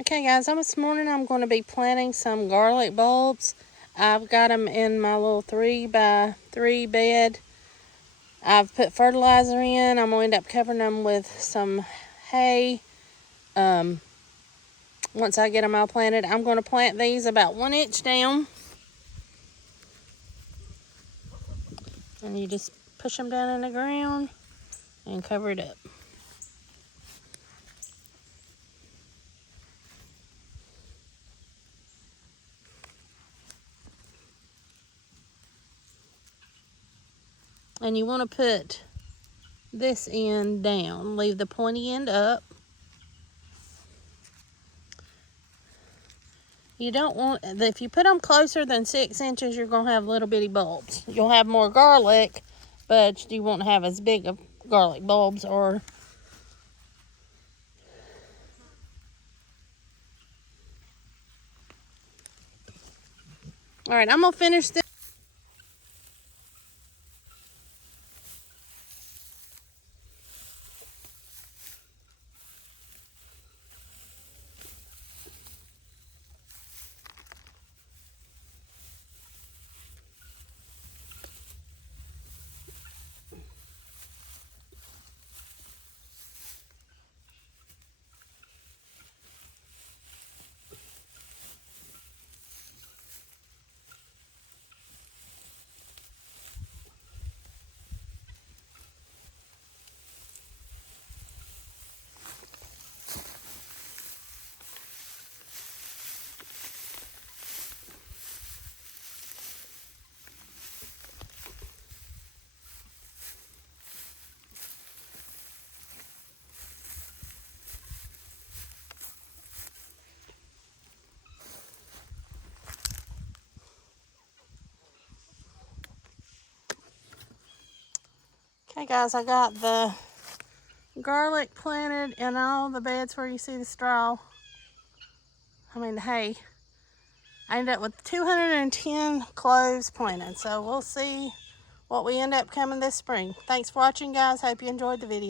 Okay guys, this morning I'm going to be planting some garlic bulbs. I've got them in my little 3x3 bed. I've put fertilizer in. I'm going to end up covering them with some hay. Once I get them all planted, I'm going to plant these about 1 inch down. And you just push them down in the ground and cover it up. And you want to put this end down. Leave the pointy end up. You don't want, if you put them closer than 6 inches, you're going to have little bitty bulbs. You'll have more garlic, but you won't have as big of garlic bulbs. Or all right, I'm going to finish this. Okay guys, I got the garlic planted in all the beds where you see the straw. The hay. I ended up with 210 cloves planted, so we'll see what we end up coming this spring. Thanks for watching guys. Hope you enjoyed the video.